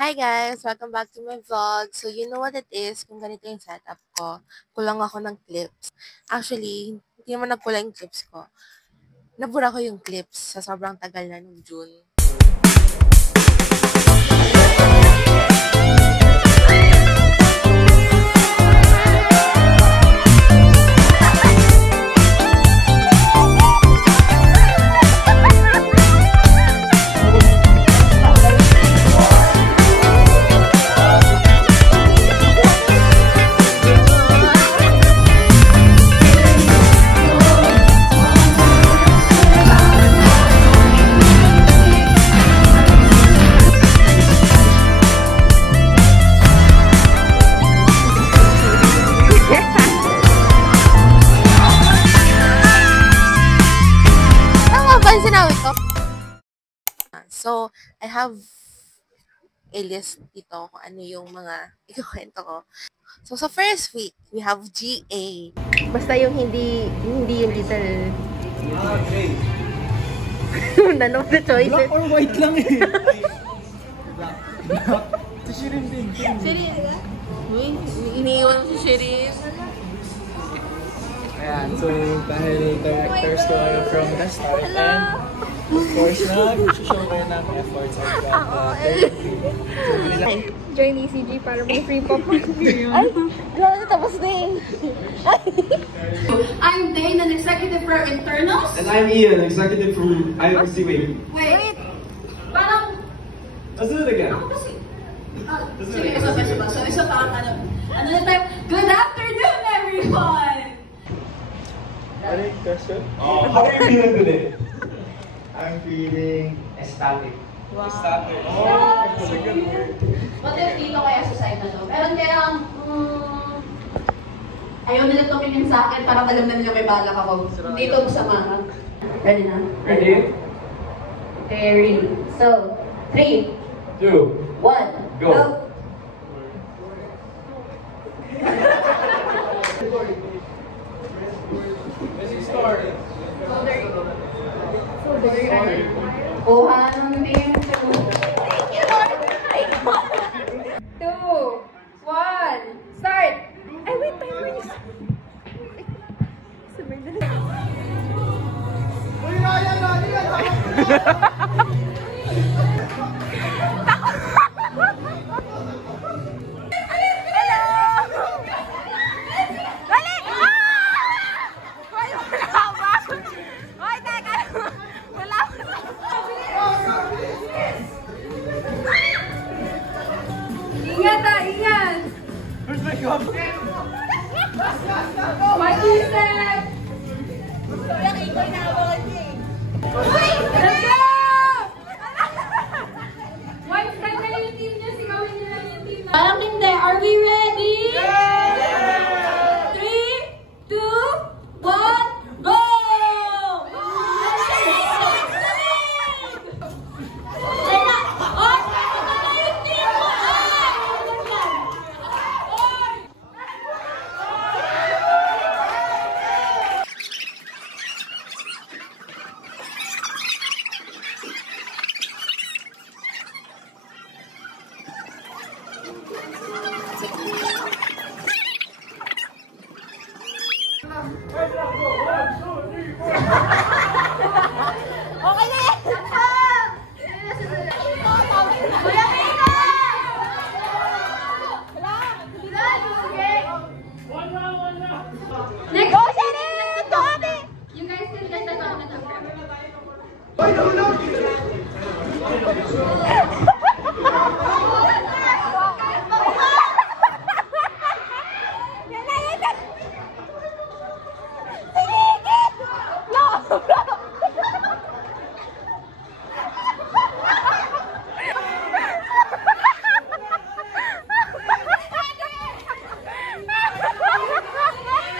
Hi guys! Welcome back to my vlog. So, you know what it is kung ganito yung setup ko. Kulang ako ng clips. Actually, hindi naman nagkulang yung clips ko. Nabura ko yung clips sa sobrang tagal na nung June. So, I have a list dito kung ano yung mga ikukwento ko. So, sa first week, we have GA. Basta yung hindi yung little... Okay. None of the choices. Black or white lang eh. Black. Si Shirin din. Shirin ka? Uy, iniiwan si Shirin. Ayan, so dahil directors ko from the start and of course nag-show kayo ng efforts at join ECG para may free pop experience. Ay, grabe, tapos na eh. I'm Dane, an executive for internals. And I'm Ian, executive for IRC. Wait. Parang, Let's do it again. ako kasi. Sige, isa pa. So, isa pa ang ano na tayo. Good afternoon, everyone! Any question? How are you feeling today? I'm feeling ecstatic. Wow. Ecstatic. Oh, that's a good word. What if dito kaya sa side na to? Meron kayang, ayaw nila tumingin sa akin, parang alam na nila may balak ako. Dito masama. Ready na? Ready? Very. So, 3, 2, 1, go. Let's start. Kuha ng team 2. 2, 1, start! Ay, wait, timer is... Sabay na lang. Ingat! Where's my cup? What is that? Let's go! White stand na yung team niya, sigawin niya lang yung team na. Parang hindi, are we ready? 3, 2, 1, go! Okay na yan! Kuya Mika! Next! Go, Sharon! Go, ate! You guys can get the comment up.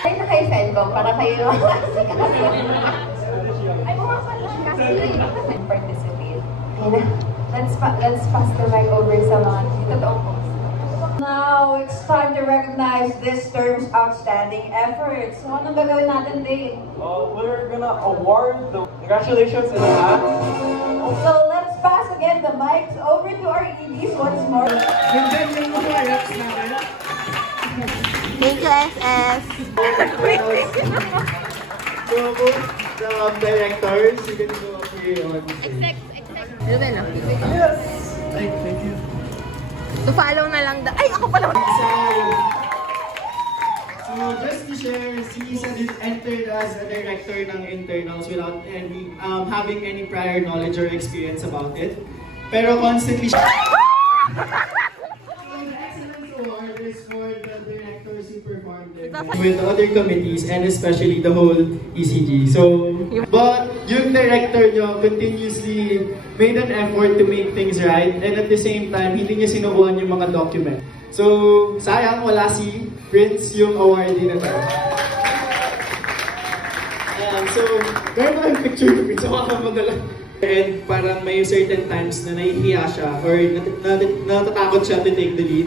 Ay, naka-send ko para kayo ay, participate. Let's pass the mic over sa mga totoo po. Now, it's time to recognize this term's outstanding efforts. So, anong gagawin natin, Dave? We're gonna award the congratulations in advance. So, let's pass it get the mics over to our EDs once more. Thank you, SS. So, the directors, you can go up here on stage. Ano ba na? Yes! Thank you. To follow na lang. Ay, ako pala! So, just to share, si Isa did entered as a director ng internals without any, having any prior knowledge or experience about it. Pero constantly siya... The Excellence Award is for the directors who performed it with other committees and especially the whole ECG. So, but yung director nyo continuously made an effort to make things right and at the same time, hindi niya sinukuhan yung mga document. So, sayang wala si Prince yung awardee na to. So, meron ba yung picture ni Prince? Ako madala. And parang may certain times na nahihiya siya or natatakot siya to take the lead.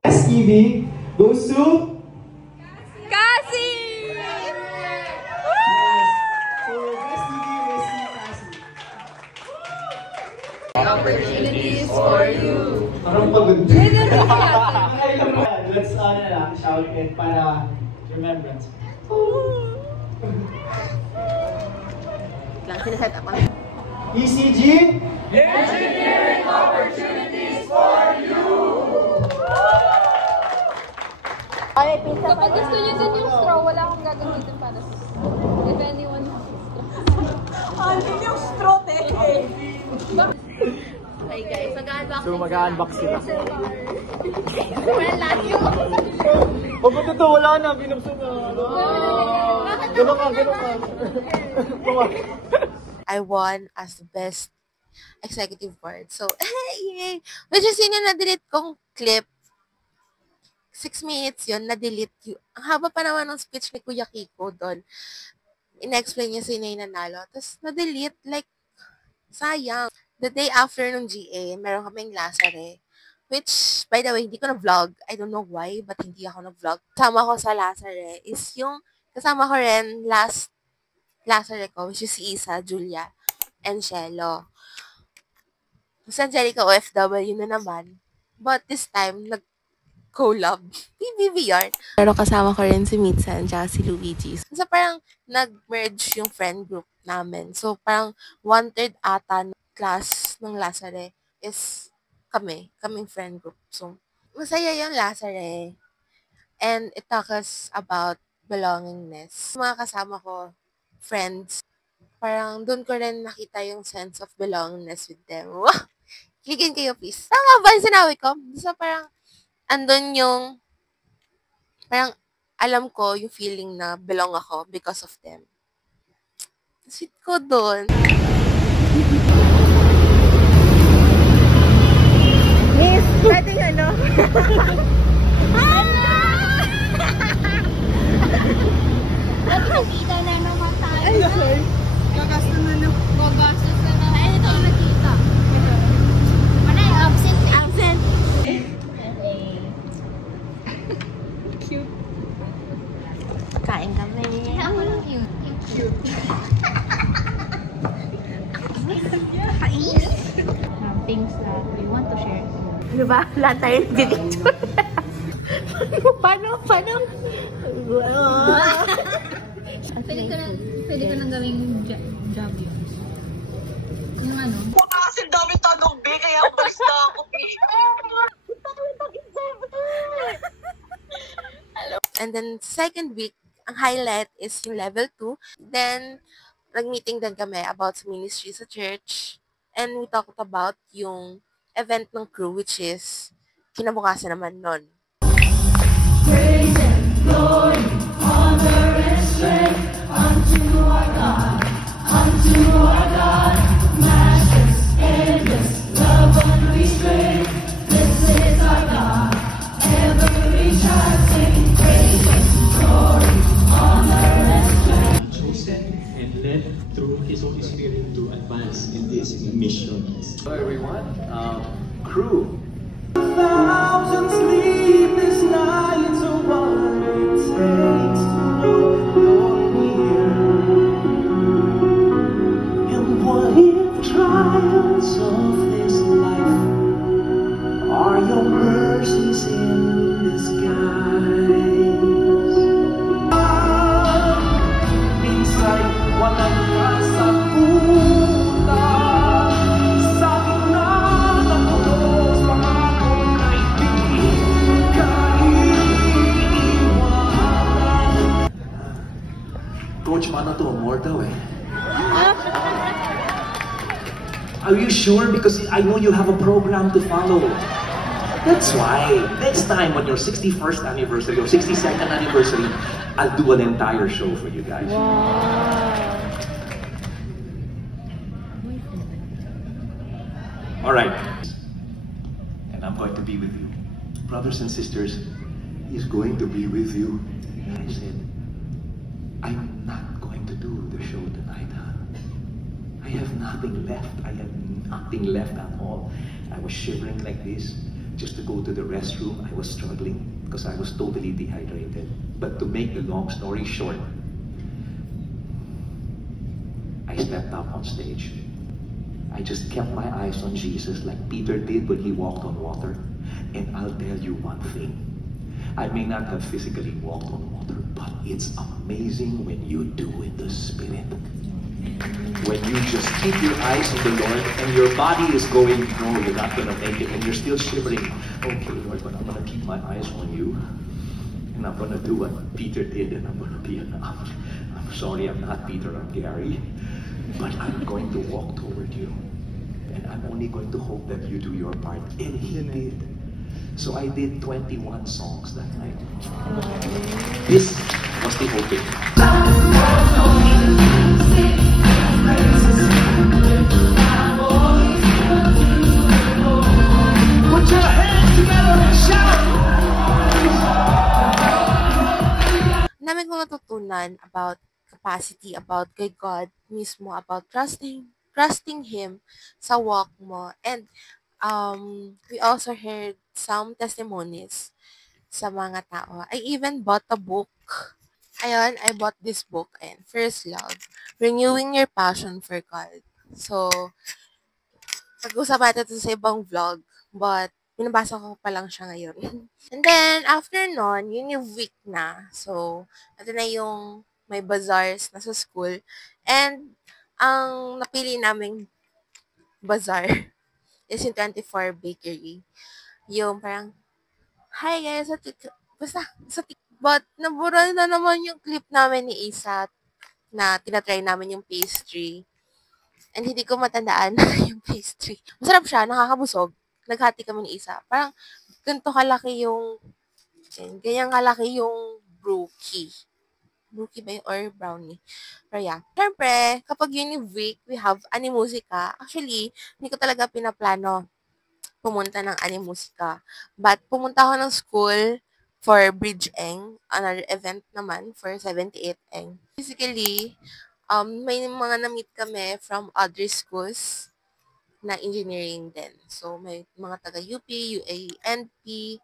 Best TV goes to... Cassie! So, best TV is si Cassie. Opportunities for you. Parang pagod. Let's shout it para remembrance. Lang, sinaset up ang... ECG? Engineering opportunities for you! Okay, pizza. Kapag gusto niyo din yung straw, wala akong gagamitin para sa straw. If anyone has straw. Ano yung straw, teke? Hi guys, mag-unbox. So, mag-unbox sila. Wala lang yun. O, ba't ito? Wala na. Binubsog na. Gano'n ka. I won as the best executive board. So, yay! Which is yun yung na-delete kong clip. 6 minutes yun, na-delete yun. Ang haba pa naman ng speech ni Kuya Kiko doon. In-explain niya sino yung nanalo. Tapos, na-delete. Like, sayang. The day after nung GA, meron kaming Lazare. Which, by the way, hindi ko na-vlog. I don't know why, but hindi ako na-vlog. Kasama ko sa Lazare is yung kasama ko rin last Lazare ko, which is si Isa, Julia, and Shelo. Sa Angelica OFW na naman. But this time, nag-collab. PBB yarn. Pero kasama ko rin si Mitsan, tsaka si Luigi. So parang nag-merge yung friend group namin. So parang 1/3 ata ng class ng Lazare is kaming friend group. So, masaya yung Lazare. And it talks us about belongingness. Mga kasama ko, friends, parang doon ko rin nakita yung sense of belongingness with them. Kligin kayo, please. Tama ba yung sinabi ko? So, parang, andun yung, parang, alam ko yung feeling na belong ako because of them. Sweet ko doon. Miss, pwedeng ano? Nakikita na naman tayo. Ay, okay. Gagastos na na. Ay, ito ang nakita. Ano yung absent? Absent. Cute. Kain kami. Ako lang yun. Cute. Things that we want to share. Diba? Lahat tayo nagdidicture. Paano? Pwede ko nang gawing job yun. Yung ano? Wala kasi dami tanong, be, kaya umalis na ako, be. And then, second week, ang highlight is yung level 2. Then, nag-meeting din kami about sa ministry sa church. And we talked about yung event ng crew, which is kinabukasan naman nun. Praise and glory, honor and strength unto our God, matchless, endless, love unrestrained. This is our God, ever recharging. Praise and glory, honor and strength. Chosen and led through His Holy Spirit to advance in this mission. Hello everyone, crew. Thousand sleepless nights of what it takes to know you're near. And Are you sure? Because I know you have a program to follow. That's why. Next time on your 61st anniversary or 62nd anniversary, I'll do an entire show for you guys. Wow. All right. And I'm going to be with you. Brothers and sisters, He's going to be with you. I said, I'm not going to do the show tonight, huh? I have nothing left. I have nothing left at all. I was shivering like this. Just to go to the restroom, I was struggling because I was totally dehydrated. But to make the long story short, I stepped up on stage. I just kept my eyes on Jesus like Peter did when he walked on water. And I'll tell you one thing. I may not have physically walked on water, but it's amazing when you do in the Spirit. When you just keep your eyes on the Lord and your body is going, no, you're not going to make it, and you're still shivering. Okay, Lord, but I'm going to keep my eyes on you. And I'm going to do what Peter did, and I'm going to be enough. I'm sorry, I'm not Peter, I'm Gary. But I'm going to walk toward you. And I'm only going to hope that you do your part. And he did. So I did 21 songs that night. This was the opening. Put your hands together and shout! Namin kong natutunan about capacity, about kay God mismo, about trusting Him sa walk mo. And we also heard some testimonies sa mga tao. I even bought a book. Ayun, I bought this book, and First Love, Renewing Your Passion for God. So, pag-usapan natin ito sa ibang vlog, but binabasa ko pa lang siya ngayon. And then, after nun, yun yung week na. So, ito na yung may bazaars na sa school. And, ang napili naming bazaar is yung 24 Bakery. Yung parang, hi guys, but nabura na naman yung clip namin ni Isa na tinatry namin yung pastry. And hindi ko matandaan yung pastry. Masarap siya, nakakabusog. Naghati kami ni Isa. Parang, ganito kalaki yung, ganyan kalaki yung brookie. Brookie ba yun? Or brownie? Pero yeah. Siyempre, kapag yun yung week, we have Animusika. Actually, hindi ko talaga pinaplano pumunta ng Animusika. But, pumunta ako ng school for Bridge Eng. Another event naman for 78 Eng. Basically, may mga na-meet kami from other schools na engineering din. So, may mga taga-UP, UANP,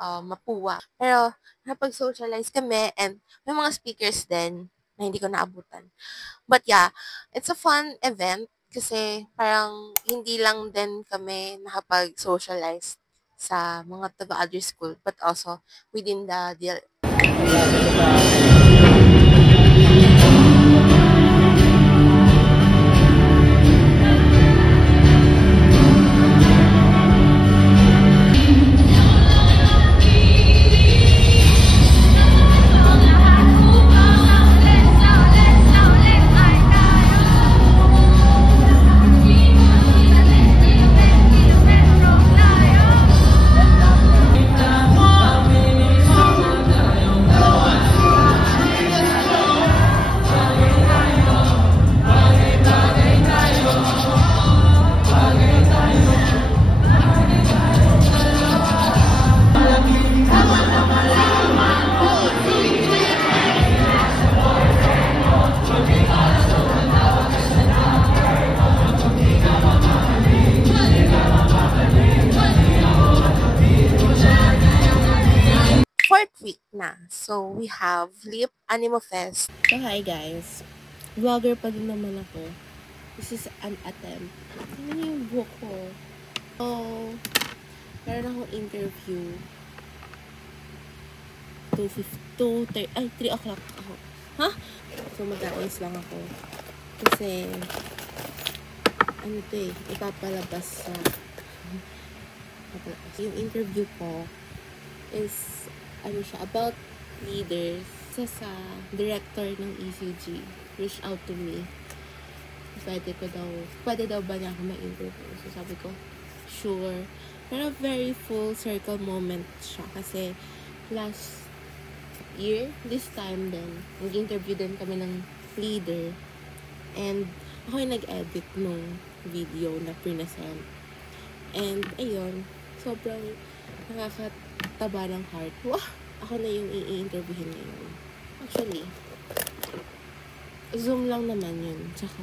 Mapua. Pero, napag-socialize kami and may mga speakers din na hindi ko naabutan. But yeah, it's a fun event kasi parang hindi lang din kami nakapag-socialize sa mga taga-other school but also within the na. So, we have Lip Animo Fest. So, hi guys. Vlogger pa din naman ako. This is an attempt. Ano yung book ko? So, meron akong interview. 3 o'clock ako. Ha? So, mag-aayos lang ako. Kasi, ano to eh, ipapalabas sa yung interview ko is ano siya, about leaders. Sa director ng ECG reached out to me pwede daw ba niya ako ma-interview. So sabi ko, sure. Pero very full circle moment siya kasi last year, this time din, nag-interview din kami ng leader. And ako yung nag-edit nung video na present. And ayun, sobrang nakakataba ng heart. Wow! Ako na yung i-interviewin ngayon. Actually, Zoom lang naman yun. Tsaka,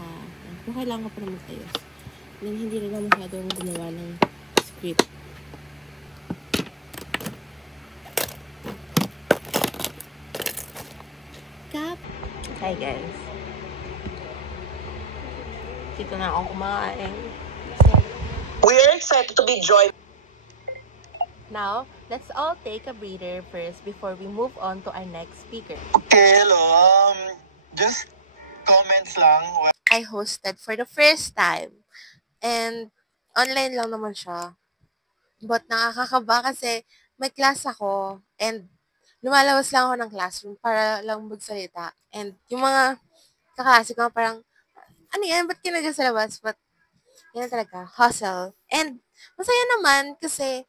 kailangan pa na mag-ayos. And hindi na lang masyadong gumawa ng script. Cap! Hi guys. Dito na ako kumain. We are excited to be joined. Now, let's all take a breather first before we move on to our next speaker. Okay, hello. Just comments lang. I hosted for the first time. And online lang naman siya. But nakakakaba kasi may class ako and lumalabas lang ako ng classroom para lang magsalita. And yung mga kaklase ko parang, ano yan? Ba't kinadya sa labas? But yan talaga, hustle. And masaya naman kasi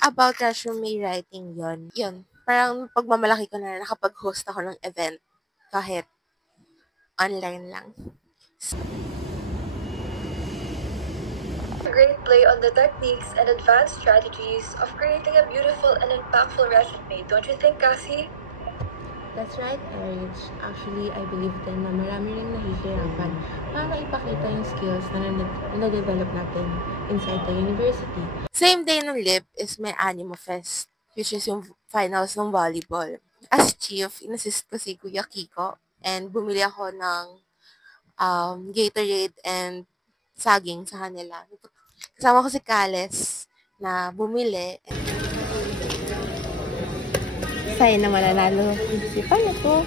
about resume writing yon. Yun. Parang pagmamalaki ko na nakapag-host ako ng event kahit online lang. A great play on the techniques and advanced strategies of creating a beautiful and impactful resume, don't you think, Cassie? That's right, Erich. Actually, I believe din na marami rin nahihirapan para ipakita yung skills na na-develop natin inside the university. Same day ng LIP is my Animo Fest, which is yung finals ng volleyball. As chief, inassist ko si Kuya Kiko and bumili ako ng Gatorade and saging sa kanila. Kasama ko si Kales na bumili. Saya na mananalo. Isipan ito.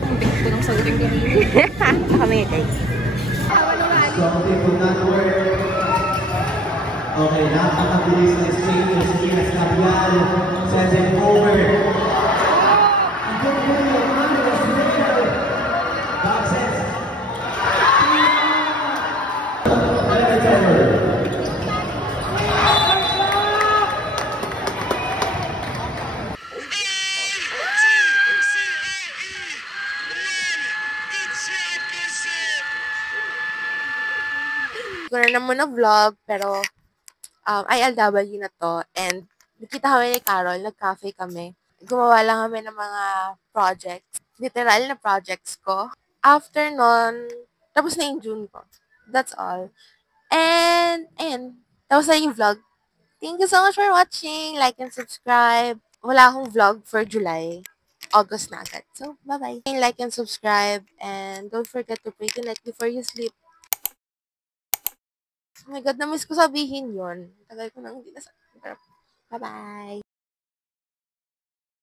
Ang bigat ko ng sagutin ko rin. Kami guys. So, okay, put that word. Okay, napakabilis ng screen yung si Kinas Gabriel. Sends it over. Ko na naman na vlog, pero ILW na to. And nakita kami ni Carol, nag-cafe kami. Gumawa lang kami ng mga projects. Literal na projects ko. After nun, tapos na yung June ko. That's all. And, ayun. Tapos na yung vlog. Thank you so much for watching. Like and subscribe. Wala akong vlog for July. August na agad. So, bye-bye. Like and subscribe. And don't forget to pray tonight before you sleep. Oh my God, na-miss ko sabihin yun. Tagal ko nang hindi nasabi. Bye-bye!